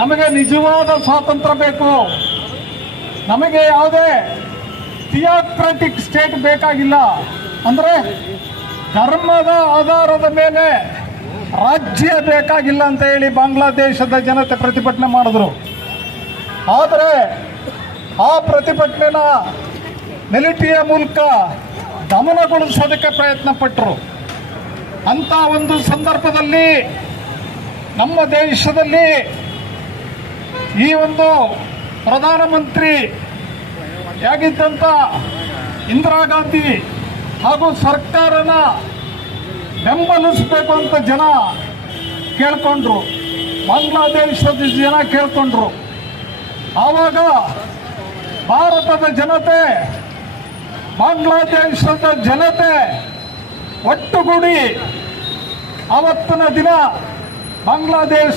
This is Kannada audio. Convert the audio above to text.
ನಮಗೆ ನಿಜವಾದ ಸ್ವಾತಂತ್ರ್ಯ ಬೇಕು. ನಮಗೆ ಯಾವುದೇ ಥಿಯೋಕ್ರಾಟಿಕ್ ಸ್ಟೇಟ್ ಬೇಕಾಗಿಲ್ಲ. ಅಂದರೆ ಧರ್ಮದ ಆಧಾರದ ಮೇಲೆ ರಾಜ್ಯ ಬೇಕಾಗಿಲ್ಲ ಅಂತ ಹೇಳಿ ಬಾಂಗ್ಲಾದೇಶದ ಜನತೆ ಪ್ರತಿಭಟನೆ ಮಾಡಿದ್ರು. ಆದರೆ ಆ ಪ್ರತಿಭಟನೆನ ಮಿಲಿಟರಿಯ ಮೂಲಕ ದಮನಗೊಳಿಸೋದಕ್ಕೆ ಪ್ರಯತ್ನ ಪಟ್ಟರು. ಅಂಥ ಒಂದು ಸಂದರ್ಭದಲ್ಲಿ ನಮ್ಮ ದೇಶದಲ್ಲಿ ಈ ಒಂದು ಪ್ರಧಾನಮಂತ್ರಿ ಯಾಗಿದ್ದಂಥ ಇಂದಿರಾ ಗಾಂಧಿ ಹಾಗೂ ಸರ್ಕಾರನ ಬೆಂಬಲಿಸಬೇಕು ಅಂತ ಜನ ಕೇಳ್ಕೊಂಡ್ರು, ಬಾಂಗ್ಲಾದೇಶದ ಜನ ಕೇಳ್ಕೊಂಡ್ರು. ಆವಾಗ ಭಾರತದ ಜನತೆ ಬಾಂಗ್ಲಾದೇಶದ ಜನತೆ ಒಟ್ಟುಗೂಡಿ ಆವತ್ತಿನ ದಿನ ಬಾಂಗ್ಲಾದೇಶ